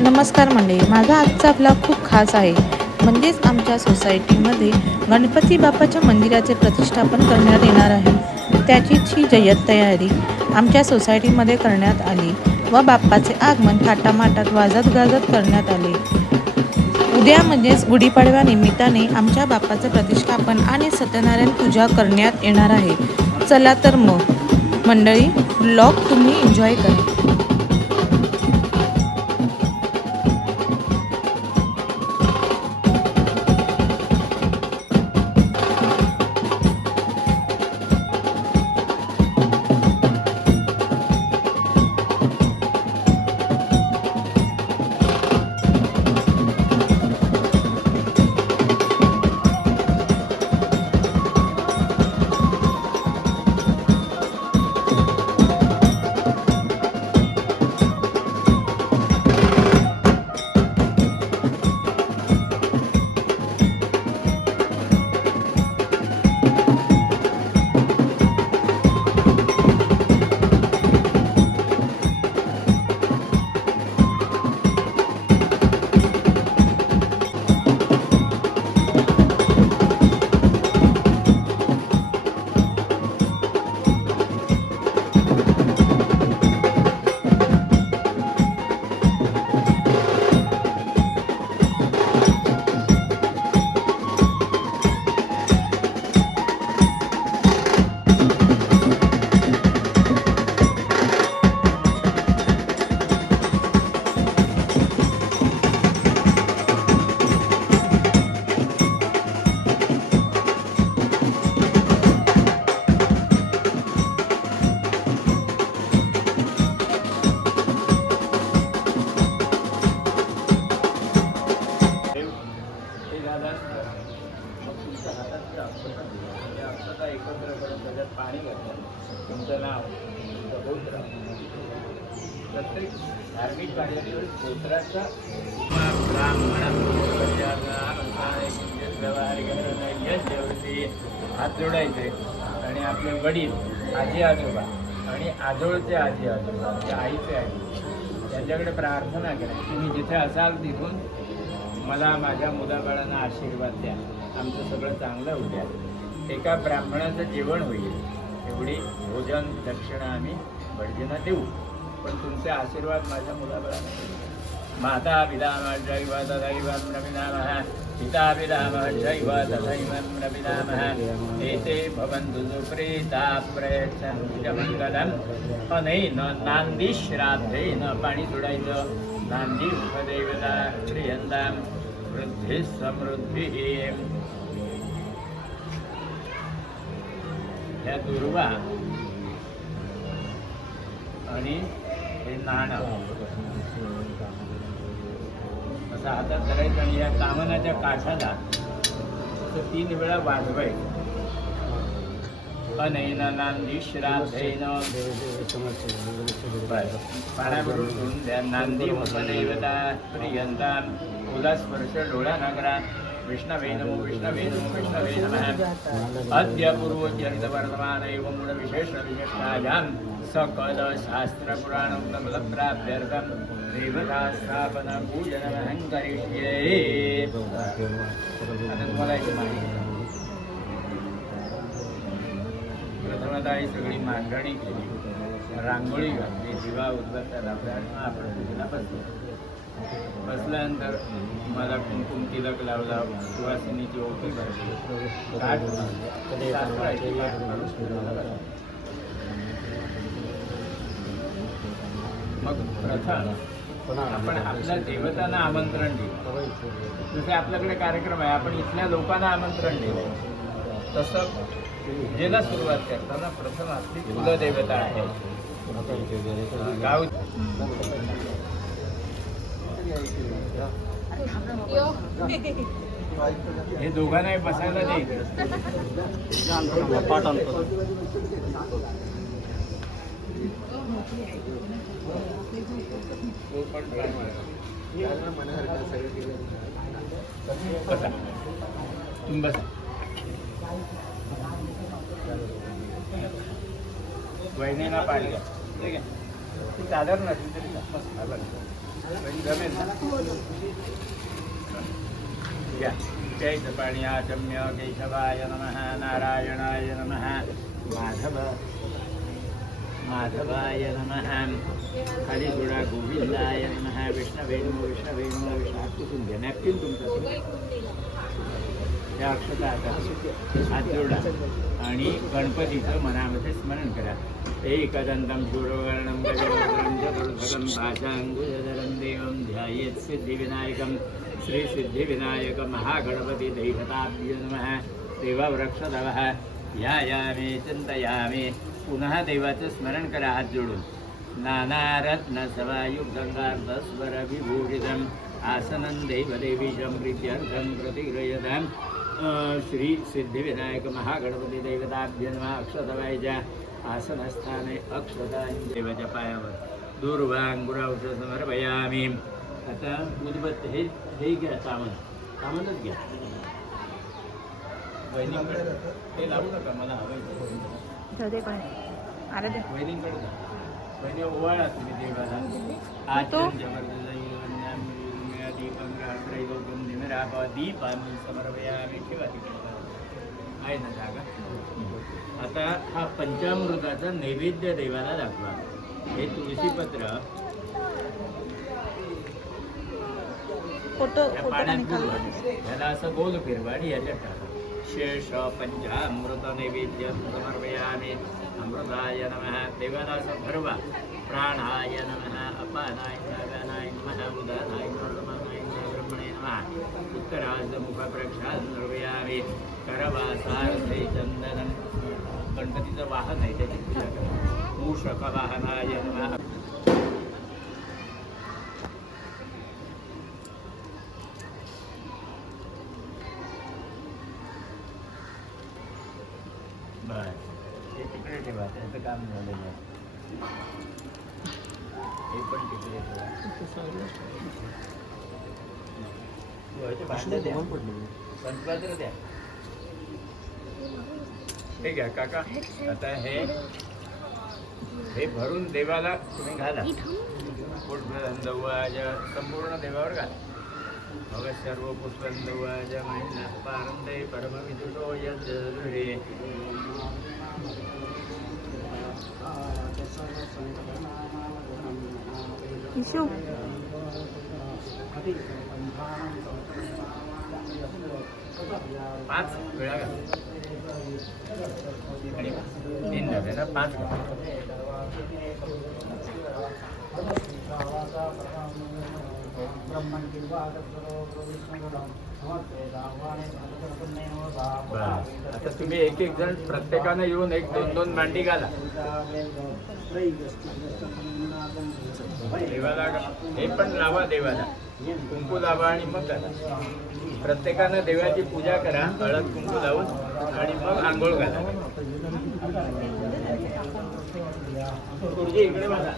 नमस्कार मंडळी, माझा आजचा ब्लॉग खूप खास आहे. म्हणजेच आमच्या सोसायटीमध्ये गणपती बाप्पाच्या मंदिराचे प्रतिष्ठापन करण्यात येणार आहे. त्याचीच ही जय्यत तयारी आमच्या सोसायटीमध्ये करण्यात आली व बाप्पाचे आगमन थाटामाटात वाजत गाजत करण्यात आले. उद्या म्हणजेच गुढीपाडव्या निमित्ताने आमच्या बाप्पाचं प्रतिष्ठापन आणि सत्यनारायण पूजा करण्यात येणार आहे. चला तर मग मंडळी, ब्लॉग तुम्ही एन्जॉय करा. एकत्र करून त्याच्यात पाणी घालतात. तुमचं नाव, तुमचं गोत्र, प्रत्येक धार्मिक कार्यातील गोत्राचा हात जोडायचे आणि आपले वडील, आजी आजोबा आणि आजोळचे आजी आजोबा, आईचे आई, त्यांच्याकडे प्रार्थना करायची. तुम्ही जिथे असाल तिथून मला माझ्या मुलाबाळांना आशीर्वाद द्या, आमचं सगळं चांगलं होऊ द्या. एका ब्राह्मणाचं जेवण होईल एवढी भोजन दक्षिणा आम्ही भटजींना देऊ, पण तुमचे आशीर्वाद माझ्या मुलाबाळांना देऊ. माता पितामह जैव तथैवं प्रपितामह, पिता पितामह जैव तथैवं प्रपितामह, एते भवन्तु सुप्रीताः प्रयच्छन्तु मङ्गलम्. अनेन नांदी श्राद्धेन पाणी सोडायचं. नांदी उपदेवता श्रियन्तां वृद्धिः समृद्धिः. ह्या दुर्वा आणि हे नाणं असं हातात धरायचं आणि या कामनाच्या काठाला असं 3 वेळा वाजवायचं. अनैन नांदी श्राद्धेन पाण्यावरून सोडून द्या. नांदी उपदेवता प्रियंतां फुला स्पर्श डोळा नागरा. विष्णवे नमो विष्णवे नमो विष्णवे नमः. अद्य पूर्वोच्चरितवर्तमान एवं गुणविशेषविशिष्टायां सकल शास्त्रपुराणोक्तफलप्राप्त्यर्थं देवतास्थापनपूजनमहं करिष्ये. आता तुम्हाला याची माहिती. प्रथमतः ही सगळी मांडणी केली, रांगोळी घातली, दिवा उदबत्त्या लावल्या आणि आपण पूजेला बसलो. बसल्यानंतर मला कुंकुम तिलक लावला, सुवासिनीची ओटी भरली, ताट मग प्रथम आपण आपल्या देवतांना आमंत्रण दिलं. जसे आपल्याकडे कार्यक्रम आहे, आपण इथल्या लोकांना आमंत्रण दिलं, तसं पूजेला सुरुवात करताना प्रथम आपली कुलदेवता आहे गाव. हे दोघांनाही बसायला नाही. तुम्ही बसा. वहिनीला पाणी घ्या. ठीक आहे, ती चादर नसली तरी जमेल ना? या प्यायचं पाणी. आचम्य केशवाय नमः, नारायणाय नमः, माधवाय नमः, खाली थोडा गोविंदाय नमः, विष्णवेणू विष्णुसून घ्या. नॅपकिन तुमचं या अक्षता हात जोडा आणि गणपतीचं मनामध्ये स्मरण करा. एकदंतं शूरवर्णं गजवक्त्रं चतुर्भुजं भाषाङ्कुशधरं देवं ध्यायेत् सिद्धिविनायकं श्रीसिद्धिविनायक महागणपती दैवताभ्यो नमः. देववृक्षतवः ध्यायामि चिन्तयामि. पुन्हा देवाचं स्मरण करा हात जोडून. नानारत्नसभायुक्तंगार्धस्वरविभूषितम् आसनं देवदेवीशं प्रीत्यर्थं प्रतिगृह्यतां. श्री सिद्धिविनायक महागणपती दैवताभ्यो नमः. अक्षतवायच्या आसनस्थाने अक्षता देवाच्या पायावर दूर्वांगुरावच समर्पयामी. आता उदबत्ती हे घ्या. सामानच घ्या. वहिनीकडे ते लावू नका, मला हवं वहिनीकडे जा. वहिनी ओवाळा तुम्ही देवाला. दीपामी समर्पयामी. ठेवा तिकडे आहे ना जागा. आता हा पंचामृताचा नैवेद्य देवाला दाखवा. हे तुळशीपत्र पाण्यात बुडवा. ह्याला असं गोल फिरवा आणि ह्याच्यात टाका. शेष पंचामृत नैवेद्य समर्पयामी. अमृताय नमः. देवाला असं भरवा. प्राणाय नमः, अपानाय व्यानाय नमः, उदानाय नमः, ब्रह्मणे नमः. उत्तरार्धमुख प्रक्षालयामि. करवासार्थे चंदनं. गणपतीचं वाहन आहे, त्याची पूजा करा. मूषक वाहनाय नमः. बरं, हे तिकडे ठेवा, त्याचं काम झालेलं आहे. हे पण तिकडे ठेवा. भांडं द्या, पंचपात्र द्या. हे घ्या काका. आता हे भरून देवाला तुम्ही घाला. पुष्पंदवाज संपूर्ण देवावर घाला. मग सर्व पुष्पंदवाज महिना पारंदे परमविदुषो यज्ञे. पाच वेळा घाला. 3 डबे ना, 5 घाला. आता तुम्ही एक जण प्रत्येकानं येऊन 1-2 मांडी घाला देवाला. हे पण लावा देवाला. कुंकू लावा आणि मग घाला. प्रत्येकानं देवाची पूजा करा हळद कुंकू लावून आणि मग आंघोळ घाला. तुळशी इकडे बघा.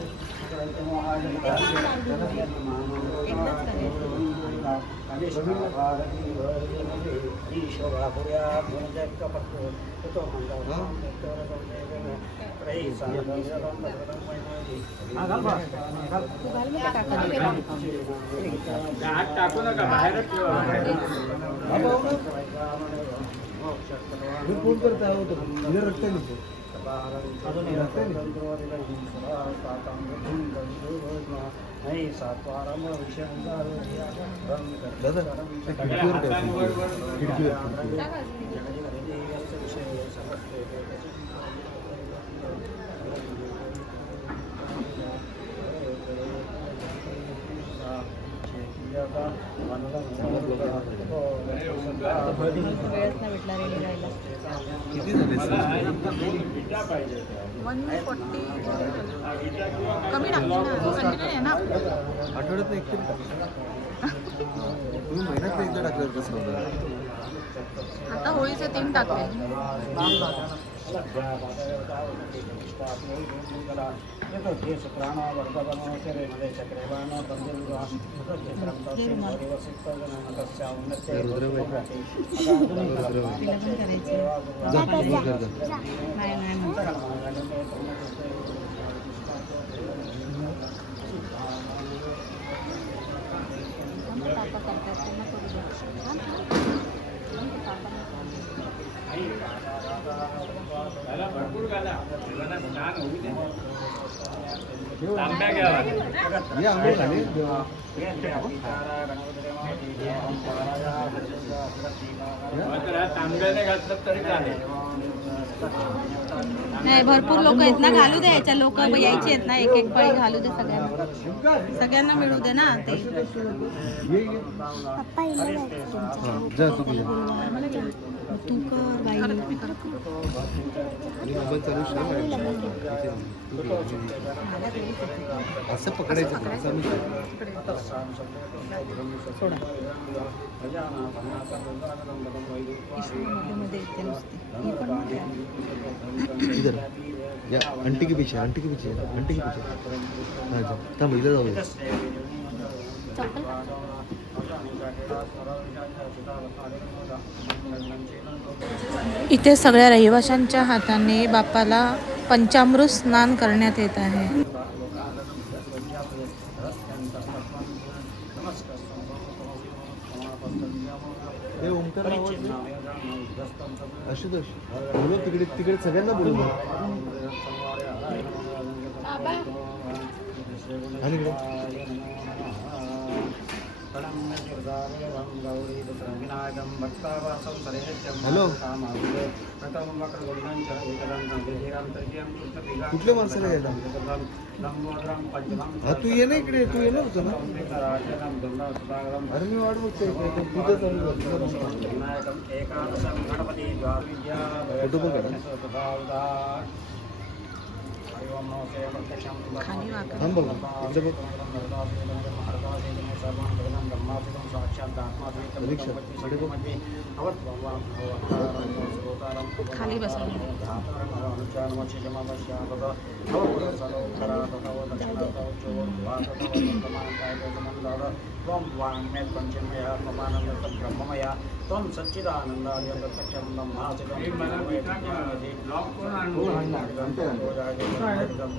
हात टाकू नका, बाहेरच ठेवा. किती झाले? 140 कमी टाकली ना, कंटिन्यू आहे ना. आठवड्यात एक तरी तुम्ही महिन्यात एकदा टाकल्यावर कसं होतं? आता होळीचे 3 टाकले. घाला, भरपूर घाला. मुलांना छान होऊ दे. तांब्या घ्यावा. हे आंघोळ झाली तर हा तांब्याने घातलं तरी चालेल. नाही भरपूर लोक आहेत ना, घालू दे याच्या लोक यायचे आहेत ना, एक एक पळी घालू दे सगळ्यांना, सगळ्यांना मिळू दे ना ते. जा तुम्ही तू कर बाई. मोबाईल चालू असं पकडायचं चालू मध्ये येते नुसती. ही पण मध्ये आहे. इधर या आंटी के पीछे आंटी के पीछे आंटी के पीछे हाँ जा थांब इधर जाऊया इथे सगळ्या रहिवाशांच्या हाताने बापाला पंचामृत स्नान करण्यात येत आहे. हे ओमकार आशुतोष बोलो तिकडे तिकडे सगळ्यांना बोलू आणि इकडे हॅलो कुठल्या माणसाला यायला हा तू ये ना इकडे तू येणार होतो ना अरे मी वाट बघतोय तुझं चालू फोटो पण काढा खाली वाकड. थांब बघ इकडे बघ परीक्षा इकडे बघ खाली बसवलं.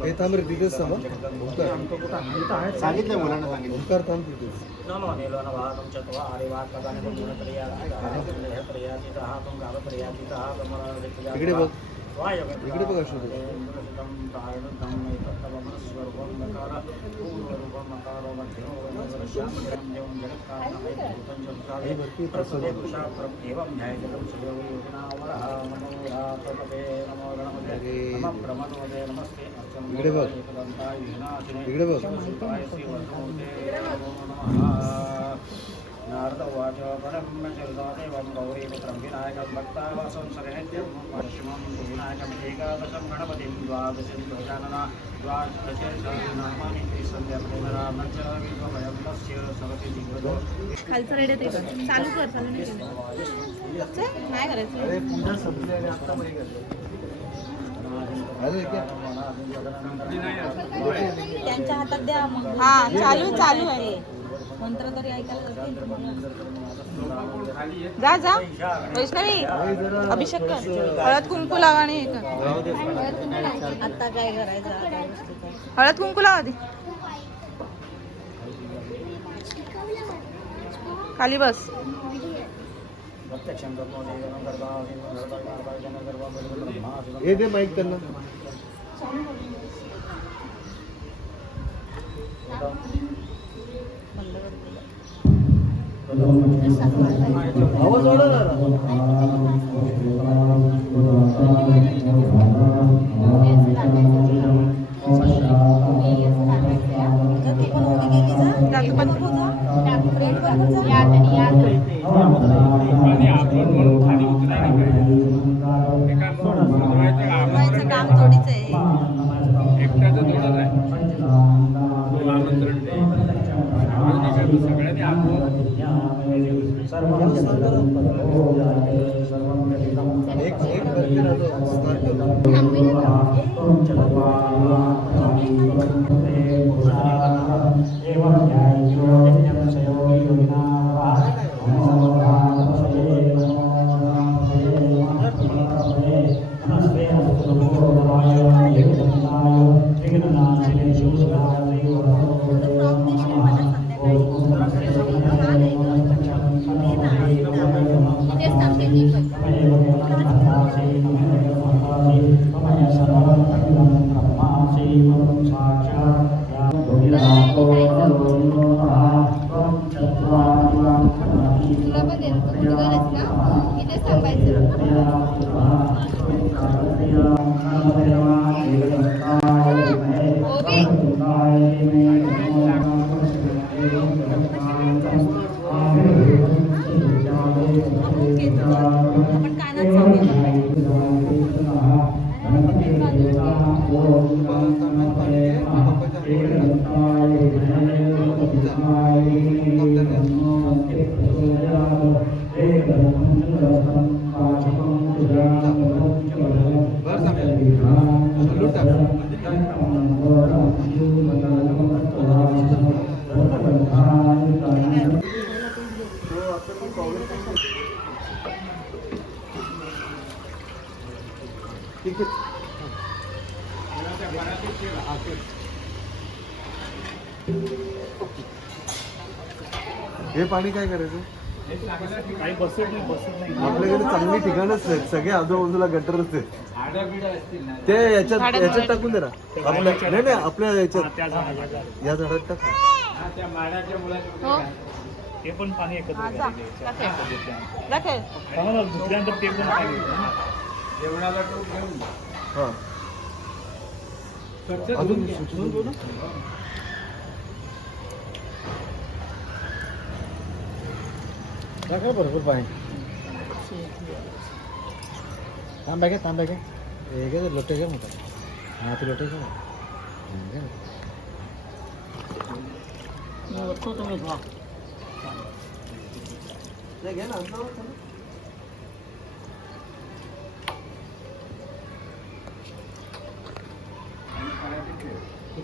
हे थांब रे तिथेच थांब सांगितलं मुलांना सांगितलं ओंकार थांब तिथेच इकडे बघ इकडे बघ अशोक इकडे बघ इकडे बघ नारदवाच परमचरितादेवं गौरीपुत्रं विनायकं भक्तावासं शरणेत्यं परशुमं विनायकम् एकादशं गणपतिं द्वादशं गजानना द्वादशनामानि त्रिसन्ध्यपरिणरामं च विद्वमयं तस्य सरति दिग्वजो. खालचं रेड येते का? चालू कर, चालू नाही केलं. नाही करायचं. अरे पूजा संपली आणि आता नाही करते अरे क्या त्यांच्या हातात द्या मग. हा चालू आहे. मंत्र तरी ऐकायला लागतील. जा जा वैष्णवी अभिषेक कर, हळद कुंकू लावा आणि हे कर. आता काय करायचं, हळद कुंकू लावा आधी. खाली बस. हे दे माईक त्यांना आवाज वाढव जरा. काम थोडीच आहे. एकट्याचं थोडंच आहे. आमंत्रण दे. सगळ्यांनी आपण एक करते राहतो स्टार्ट करू संध्याकाळी तुला पण दे तू मुलगाच ना इथेच थांबायचं ओबी आपण कानात ठीक आहे. हे पाणी काय करायचं? आपल्याकडे चांगली ठिकाणच आहेत, सगळे आजूबाजूला गटरच आहेत. आडाबिडा असतील ना ते याच्यात टाकून दे ना. आपल्या नाही नाही आपल्या याच्यात या झाडात टाक. हा, त्या माडाच्या मुलात हो ते पण पाणी एकत्र हा, जा. करायचं. राखेल चांगलं धुतल्यानंतर ते पण पाणी जेवणाला टोप घेऊन जा. हा स्वच्छ अजून धुवून घ्या. सुचवून बोला. टाका भरपूर पाणी. तांब्या घ्या तांब्या घ्या. हे घ्या लोटे घ्या मोठा. हा ते लोटे घ्या. घ्या ना.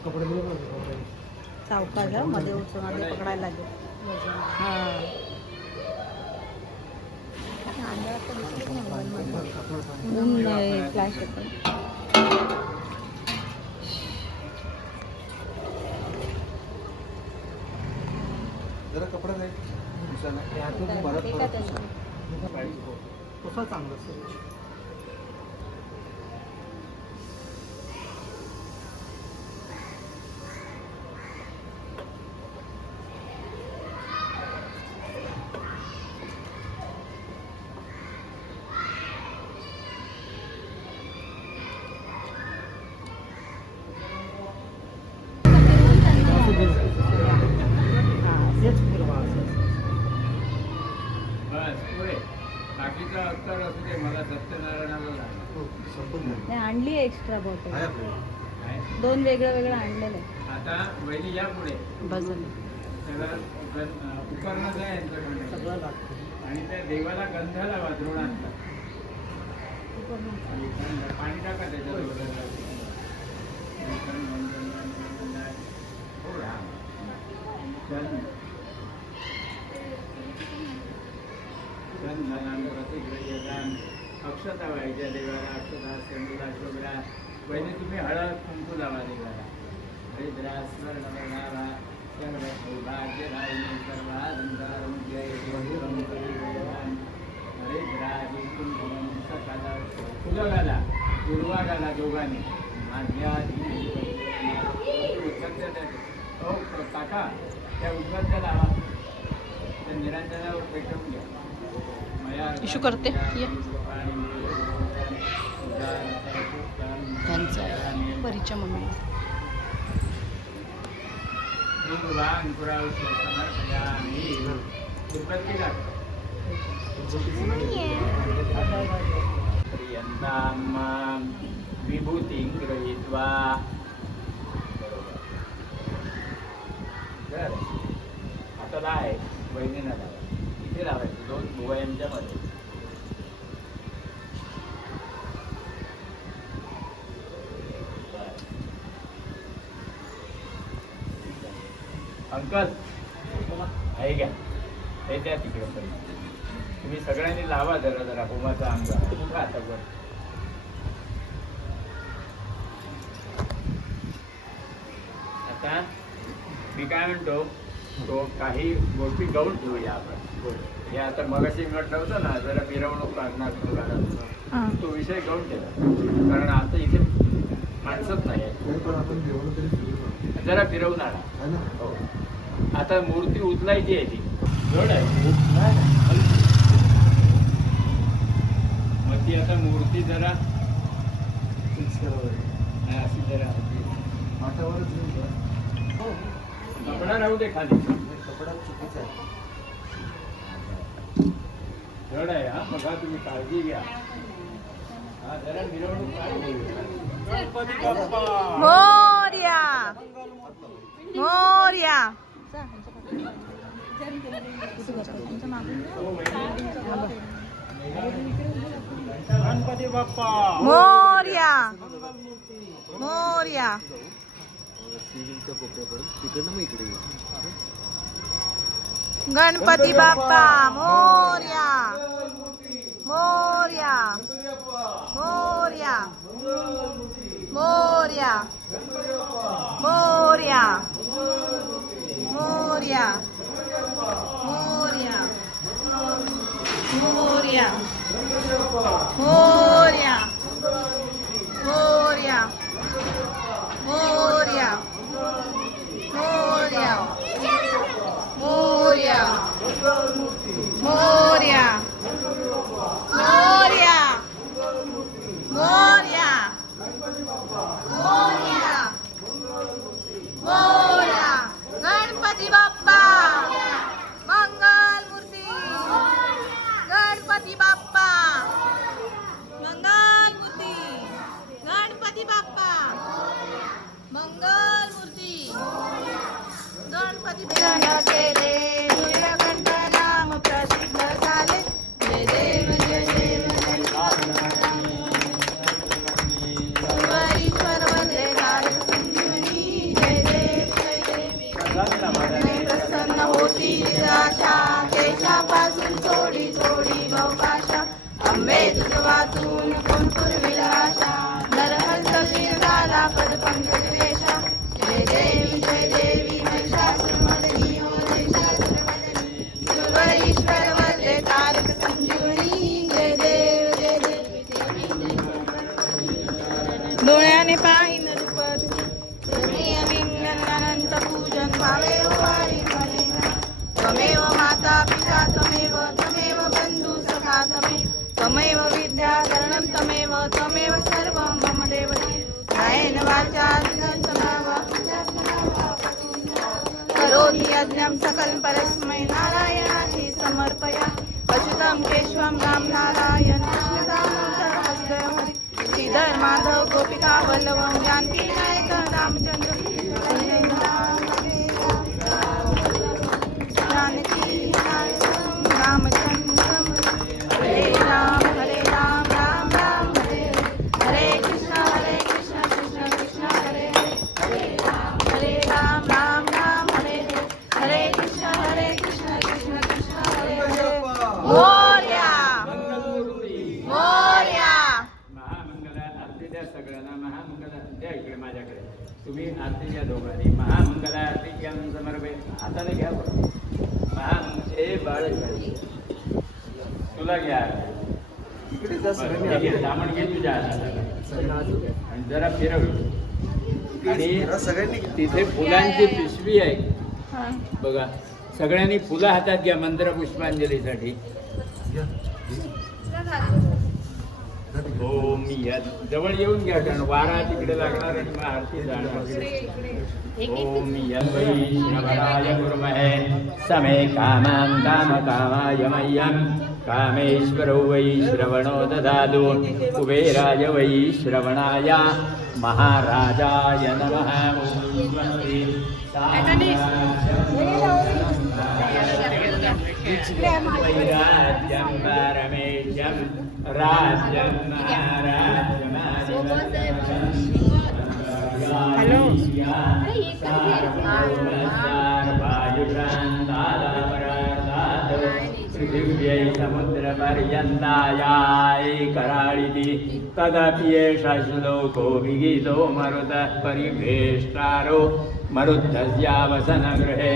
कपडे सावकाश मध्ये उचलून पकडायला लागेल फ्लॅश जरा कपडा नाही कसा चांगला असेल बस पुढे बाकीचा अत्तर असू दे, मला सत्यनारायणाला लागला. आणली एक्स्ट्रा बॉटल आहे आपल्याला. काय? 2 वेगळं आणलेलं आहे आता वहिनी या पुढे बजल सगळं उपकरणच आहे यांच्याकडे सगळं लागतं. आणि त्या देवाला गंध लावा द्रोणाचा. पाणी टाका त्याच्यात. हो राम. अक्षता व्हायच्या देवाला. अक्षता सेंदूरा शोभरा. पहिले तुम्ही हळद कुंकू लावा देवाला. हरिद्रा स्वर्ण लावा. सर्व सौभाग्य राहिली सर्वालंकारं जय देवं परिवेदन. हरिद्रा कुंकुमं सकाला. फुलं घाला, दुर्वा घाला दोघांनी. माझ्या हो काका त्या उदबत्त्या लावा. त्या निरांजनावर पेटवून घ्या. इशू करते ये त्यांचा परीच्या मम्मी विभूती गृहीत्वा. आता लाय वहिनीला लावा. इथे लावायचं 2 भुवयांच्या मध्ये. अंकल आहे घ्या. हे द्या तिकडे पण. तुम्ही सगळ्यांनी लावा जरा जरा होमाचा अंगा. आता वर आता मी काय म्हणतो, तो काही गोष्टी गवून ठेवूया आपण. हे आता मगाशी मी ठेवतो ना जरा मिरवणूक काढणार तो विषय गवून ठेवा. कारण आता इथे माणसंच नाही. पण आपण जेवण तरी सुरू करू. जरा फिरवून आणा. है ना? हो आता मूर्ती उचलायची आहे ती जड आहे मग ती आता मूर्ती जरा नाही, अशी जरा माठावरच घेऊन जा. कपडा राहू दे खाली कपडा चुकीचा आहे. जड आहे हा बघा तुम्ही काळजी घ्या हा जरा मिरवणूक काढू. गणपती बाप्पा मोरया मोरया गणपती बाप्पा मोरया मोरया सिव्हिलच्या कोपऱ्यापर्यंत तिकडनं मग इकडे ये. गणपती बाप्पा मोरया मोरया मोरया मोरया मोरया मोरया मोरया मोरया मोरया मोरया मोरया मोरया मोरया मोरया मोरया मोरया मोरया मोरया गणपती बाप्पा मंगल मूर्ती गणपती बाप्पा मंगल मूर्ती गणपती बाप्पा मंगल मूर्ती गणपती केले सूर्यकंठ नाम प्रसिद्ध झाले जय देव जय देव ईश्वर वंदे नारद संजीवनी जय देव प्रसन्न होती निराशा केशापासून सोडी सोडी बहुभाषा अंबे तुझ वाचून कोण पुरविल आशा नरहंस झाला पद पंकज वेशा जय देवी महिषासुरमर्दिनी हो महिषासुरमर्दिनी सुर ईश्वर वंदे तारक संजीवनी जय देव डोळ्याने पाहिन रूप अनंत पूजन भावे वारी त्वमेव माता पिता त्वमेव त्वमेव बंधु सखा त्वमेव विद्याधरणं त्वमेव सर्वं मम देवते कायेन वाचा करोमि यज्ञं सकलं परस्मै नारायणायै समर्पया अच्युतं केशवं राम नारायण कृष्णदामोदर हृदय हरि श्रीधर माधव गोपिका वल्लभं जानकी नायक रामचंद्र जानकी नायक रामचंद्रम हरे राम राम राम हरे हरे कृष्ण कृष्ण कृष्ण हरे हरे राम राम हरे हरे कृष्ण कृष्ण कृष्ण हरे हरे मोरया मोरया महामंगल आरती द्या सगळ्यांना महामंगल द्या इकडे माझ्याकडे तुम्ही आरती द्या दोघांनी महामंगल आरती घ्या समर्पे हाताने घ्या बरं. महामंगल हे बाळ तुला घ्या इकडे जा सगळ्यांनी बरं, आत. ठीक आहे. दामण घे तुझ्या हाताला सगळ्यांना आत जाऊ. आणि जरा फिरव आणि जरा सगळ्यांनी घ्या. तिथे फुलांची पिशवी आहे बघा सगळ्यांनी फुलं हातात घ्या मंत्र पुष्पांजलीसाठी घ्या. हो मी या जवळ येऊन घ्या कारण वारा तिकडे लागणार आणि मग आरती जाणार ओम वैष्णवराय कुर्महे समे कामां कामकामाय मह्यं कामेश्वरो वै श्रवणो ददातु कुबेराय वै श्रवणाय महाराजाय नमः वैराज्यं परमेशं राज्यं हॅलो पृथिव्यै समुद्रपर्यन्तायै कराळिति तदपि एष श्लोको विगीतो मरुतः परिभेष्टारो मरुद्धस्यावसनगृहे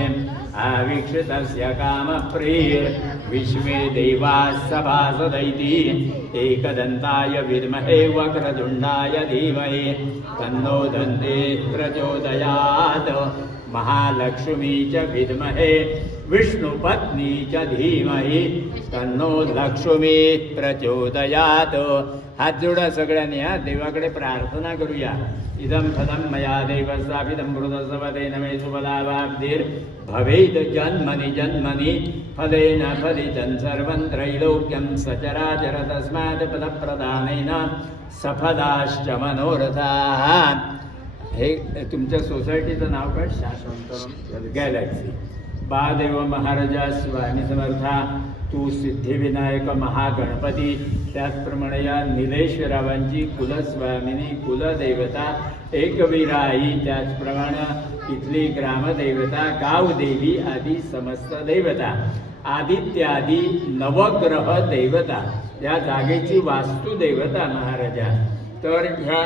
आवीक्षितस्य कामप्रियर्विश्वे देवाः सभासदैति एकदन्ताय विद्महे वक्रतुण्डाय धीमहि तन्नो दन्ते प्रचोदयात् महालक्ष्मी च विद्महे विष्णुपत्नी च धीमहि तन्नो लक्ष्मी प्रचोदयात. हात जोडा सगळ्यांनी, हा देवाकडे प्रार्थना करूया. इदं फलं मया देव स्थापितं मृतसवदेन मे सुफलाभाब्धिर् भवेत् जन्मनि जन्मनि फलेन फलितं सर्वं त्रैलोक्यं सचराचर तस्मात् पदप्रदानेन सफलाश्च मनोरथाः. हे तुमच्या सोसायटीचं नाव काय? शासन गॅलेक्सी. बादेव महाराजा स्वामी समर्था, तू सिद्धिविनायक महागणपती, त्याचप्रमाणे या निलेशरावांची कुलस्वामिनी कुलदेवता एकविराई, त्याचप्रमाणे इथली ग्रामदेवता गावदेवी आदी समस्त देवता, आदित्यादी नवग्रह देवता, या जागेची वास्तुदेवता महाराजा. तर ह्या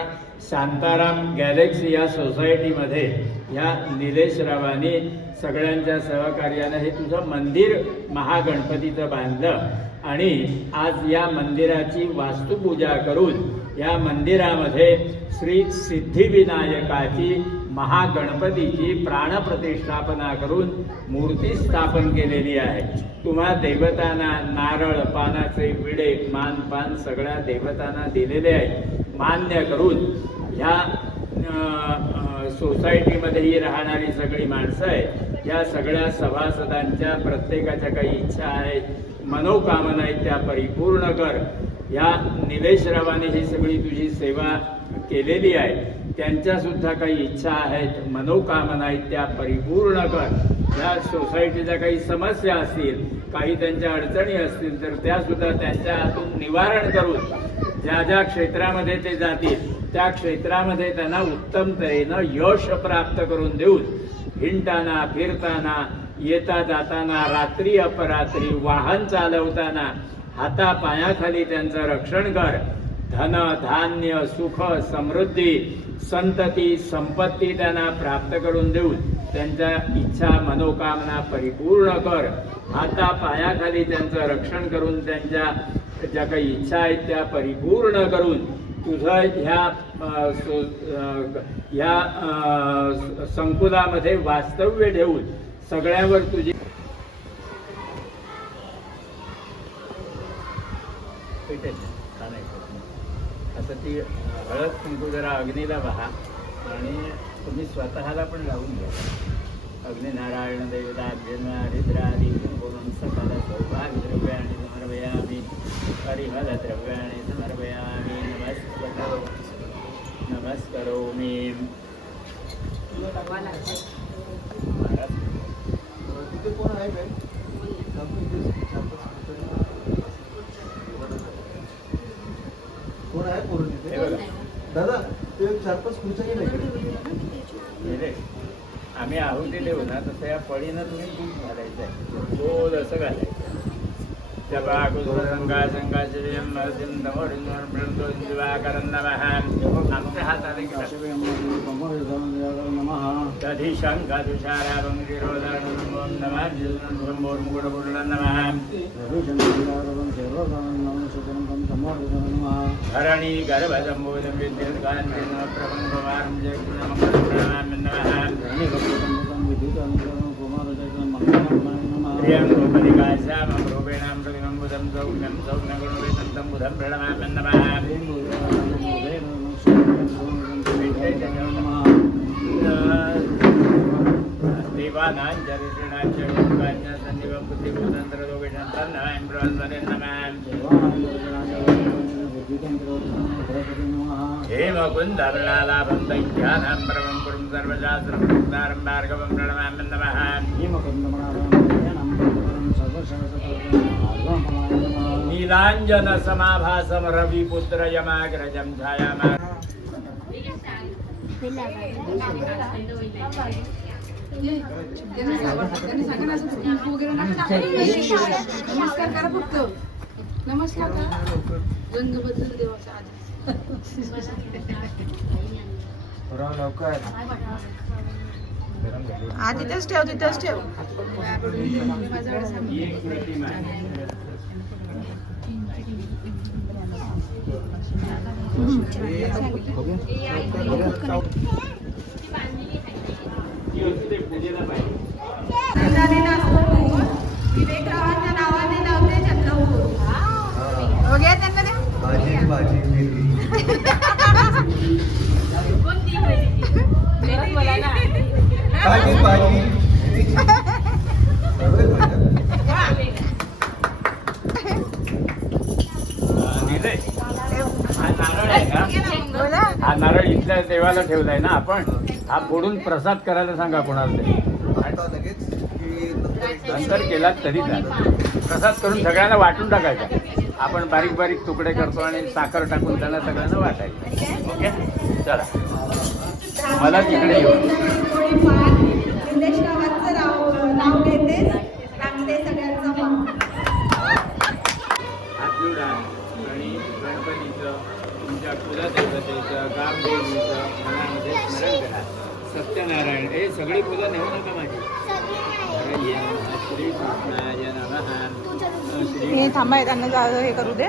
शांताराम गॅलेक्सी या सोसायटीमध्ये ह्या निलेशरावांनी सगळ्यांच्या सहकार्यानं हे तुझं मंदिर महागणपतीचं बांधलं आणि आज या मंदिराची वास्तुपूजा करून या मंदिरामध्ये श्री सिद्धिविनायकाची महागणपतीची प्राणप्रतिष्ठापना करून मूर्ती स्थापन केलेली आहे. तुम्हा देवतांना नारळ पानाचे विडे मानपान सगळ्या देवतांना दिलेले आहे. मान्य करून ह्या सोसायटीमध्ये ही राहणारी सगळी माणसं आहेत, या सगळ्या सभासदांच्या प्रत्येकाच्या काही इच्छा आहेत, मनोकामना आहेत, त्या परिपूर्ण कर. या निलेशरावांनी ही सगळी तुझी सेवा केलेली आहे, त्यांच्यासुद्धा काही इच्छा आहेत, मनोकामना आहेत, त्या परिपूर्ण कर. या सोसायटीच्या काही समस्या असतील, काही त्यांच्या अडचणी असतील तर त्यासुद्धा त्यांच्या हातून निवारण करून ज्या ज्या क्षेत्रामध्ये ते जातील त्या क्षेत्रामध्ये त्यांना उत्तम तऱ्हेनं यश प्राप्त करून देऊन हिंडताना फिरताना येता जाताना रात्री अपरात्री वाहन चालवताना हातापायाखाली त्यांचं रक्षण कर. धन धान्य सुख समृद्धी संतती संपत्ती त्यांना प्राप्त करून देऊन त्यांच्या इच्छा मनोकामना परिपूर्ण कर. हातापायाखाली त्यांचं रक्षण करून त्यांच्या ज्या काही इच्छा आहेत त्या परिपूर्ण करून तुझं ह्या संकुलामध्ये वास्तव्य ठेवून सगळ्यावर तुझी असं ती हळद कुंकू जरा अग्नीला वाहा आणि तुम्ही स्वतःला पण लावून घ्या. अग्निनारायण देवताभ्यन्म हरिद्रादी पूर्ण सकल सौभाग्यद्रव्याणि समर्पयामि हरिहरद्रव्याणि समर्पयामि. नमस्करोमि. तिथे कोण आहे काय? कोण आहे पोरं तिथे? दादा ते 4-5 खुर्च्या गेले. आम्ही आहुती देऊ ना तसं या पळीनं तुम्ही दूध घालायचं आहे, गोल असं घालायचं. आमच्या हात आले की कधी शंका तुषाराभं गिरोधरणं धरणी गर्भजंबोजं विद्युत्कान्तिनं प्रभंगवारं प्रियं गोपनिकाश्यामं रूपेणां प्रतिमं बुधं सौम्यं सौम्यगुणवेदन्तं बुधं प्रणमामि नमः. देवानां च ऋषीणां च लोकानां सन्निवं बुद्धिभूतन्त्रलोकेषां तन्नमामि ब्रह्मणे नमः. हे मुकुन्दमृणालाभं दैत्यानां परमं गुरुं सर्वशास्त्रप्रमुक्तारं भार्गवं प्रणमामि नमः. नीलाञ्जन समाभासं रविपुत्र यमाग्रजं छायामा. नमस्कार करा फक्त. नमस्कार करा. रंग बदल देवाचा आज तिथेच ठेव तिथेच ठेव. एक ते पूजेला पाहिजे. विवेकरावांच्या नावाने लावते चंद्रपूर. बघूया त्यांना ते. भाजी भाजी कोणती भाजी? मला ना भाजी भाजी दिलंय. हा नारळ आहे का? बोला. हा नारळ इथल्या देवाला ठेवलाय ना आपण. हा फोडून प्रसाद करायला सांगा कोणाला तरी. आता लगेच की नंतर केलात तरी चालेल. प्रसाद करून सगळ्यांना वाटून टाकायचा. आपण बारीक बारीक तुकडे करतो आणि साखर टाकून त्यांना सगळ्यांना वाटायचं. ओके चला मला तिकडे येऊ. नाव घेते लागते सगळ्यांचं. हात जोडा आणि गणपतीचं तुमच्या कुलदेवतेचं गावदेवीचं मनामध्ये स्मरण करा. सत्यनारायण हे सगळी फुलं नेऊ नका माझी. हरये नमः श्री कृष्णाय नमः श्री हे थांबा त्यांना हे करू दे.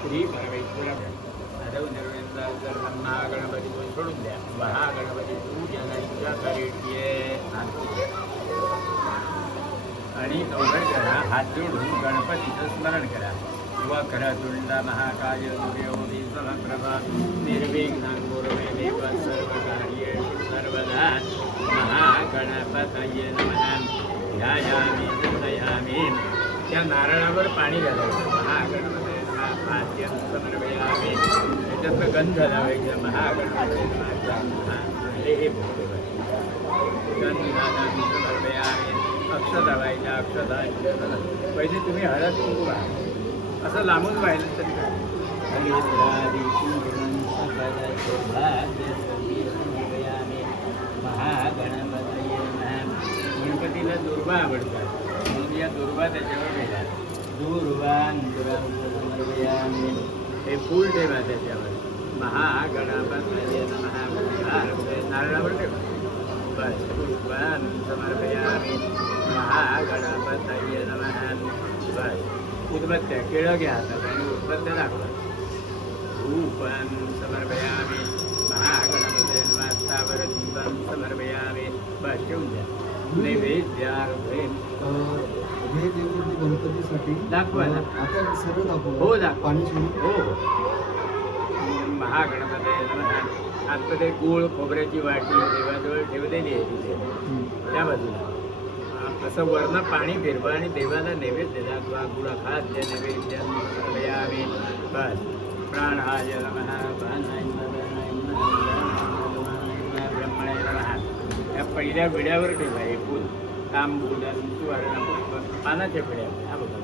श्री परमेश्वर महागणपती सोडून द्या. महागणपती पूजनाच्या आणि अवघड करा. हात जोडून गणपतीचं स्मरण करा. वक्रतुंड महाकाय सूर्योदय समप्रभा निर्विघ्नं कुरु मे देव सर्वकार्येषु सर्वदा. महागणपतये नमः. ध्यायामि चिन्तयामि. त्या नारळावर पाणी घालायचं. महागणपतये नमः. पाद्यं समर्पयामि. त्याच्यातलं गंध लावायचं. महागणपतये नमः. हे भोगवायचं. गंधानं समर्पयामि. अक्षता व्हायच्या. अक्षता पहिले तुम्ही हळद कुंकू व्हा. असं लांबून व्हायला तरी काय. गणपतीला दुर्वा आवडतात म्हणून या दुर्वा त्याच्यावर ठेवा. दुर्वांतुरामी हे फूल ठेवा त्याच्यावर. महागणपतये नमः. नारळावर ठेवा. बस पुष्पान् समर्पयामि. महागणपतये नमः. बस उदबत्त्या केळं घ्या हातात आणि उदबत्त्या दाखवा. धूपं समर्पयामि. महागणपतये नमः. स्थावर दीपं समर्पयामि. बस ठेवून द्या. नैवेद्यार्थे हे देवगुरु गणपतीसाठी दाखवा ना. आता सर्व दाखवा. हो दाखवा. पाणी सोडून हो महागणपतये नमः. आतमध्ये गूळ खोबऱ्याची वाटी देवाजवळ ठेवलेली आहे तिथे त्या बाजूला. असं वरनं पाणी फिरवा आणि देवाला नैवेद्य दाखवा. गुळाखाद्य नैवेद्यं समर्पयामि. बस प्राणाय नमः. ब्रह्मणे नमः. या पहिल्या विड्यावर ठेवा हे फूल. तांबूलं सुवर्ण पुष्प पानाच्या विड्यावर. हा बघा.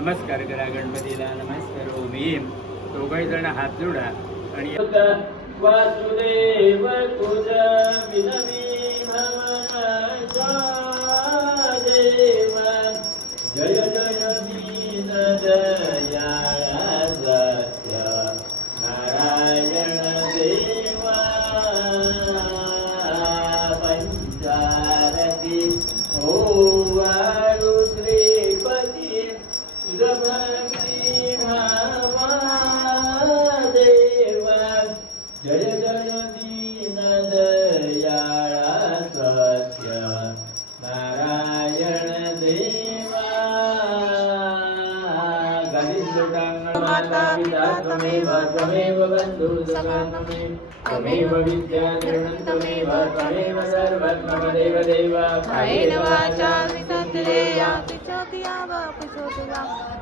नमस्कार करा गणपतीला. नमस्कारोमी. दोघही जण हात जोडा आणि वासुदेव तुझा विनवी देव. जय जय दीन दयाळ सत्य नारायण देवा. पंचारती ओवाळू श्रीपती भक्ती भावा देवा. जय जय दीन दयाळ सत्य नारायण देवा. माता पिता त्वमेव त्वमेव बन्धु सखा त्वमेव विद्या निर्णं त्वमेव त्वमेव सर्वं मम देव देव. कायेन वाचा वितत्रेया पिचोतिया वापिसोतिया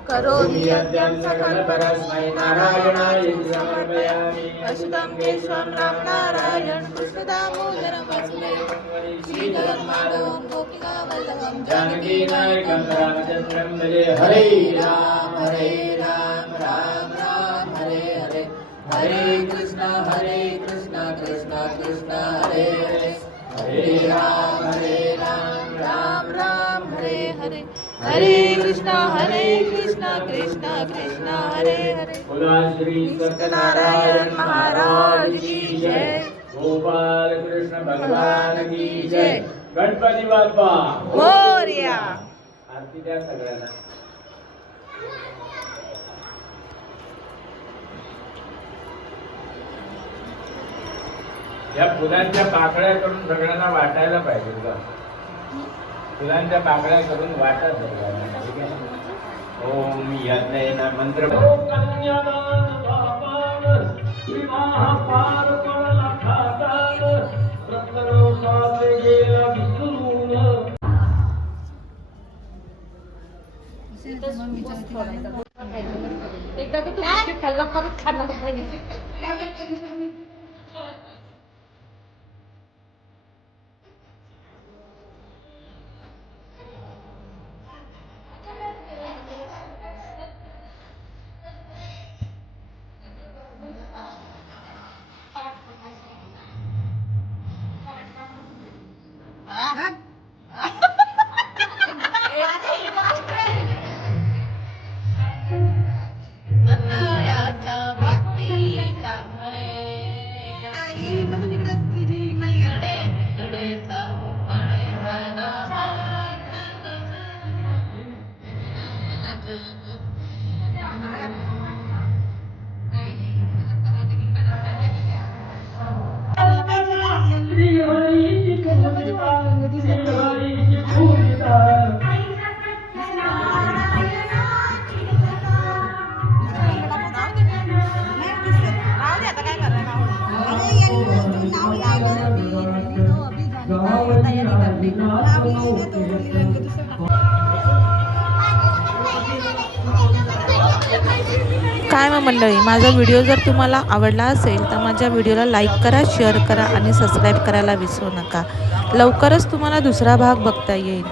करोमि यद्यं सकलपरस्मै नारायणाय समर्पयामि. अच्युतं केशवं राम नारायण कृष्णदामोदरं वासुदेवं श्रीधरं माधवं गोपिकावल्लभं जानकीनायकं रामचन्द्रं भजे. हरे राम राम राम हरे हरे. हरे कृष्ण कृष्ण कृष्ण हरे हरे. हरे राम राम राम हरे हरे. हरे कृष्णा कृष्णा कृष्णा हरे हरे. बोला श्री सत्यनारायण महाराज की जय. गोपाल कृष्ण भगवान की जय. गणपती बाप्पा मोरया. आरती द्या सगळ्यांना. या फुलांच्या पाकळ्या करून सगळ्यांना वाटायला पाहिजे का? फुलांच्या पाकळ्या करून वाटत सगळ्यांना, ठीक आहे? ओम यज्ञेन मंत्र एकदा तर तू बिस्किट खाल्ला परत खाणार पाहिजे. काय मग मंडळी, माझा व्हिडिओ जर तुम्हाला आवडला असेल तर माझ्या व्हिडिओला लाईक करा, शेअर करा आणि सबस्क्राईब करायला विसरू नका. लवकरच तुम्हाला दुसरा भाग बघता येईल.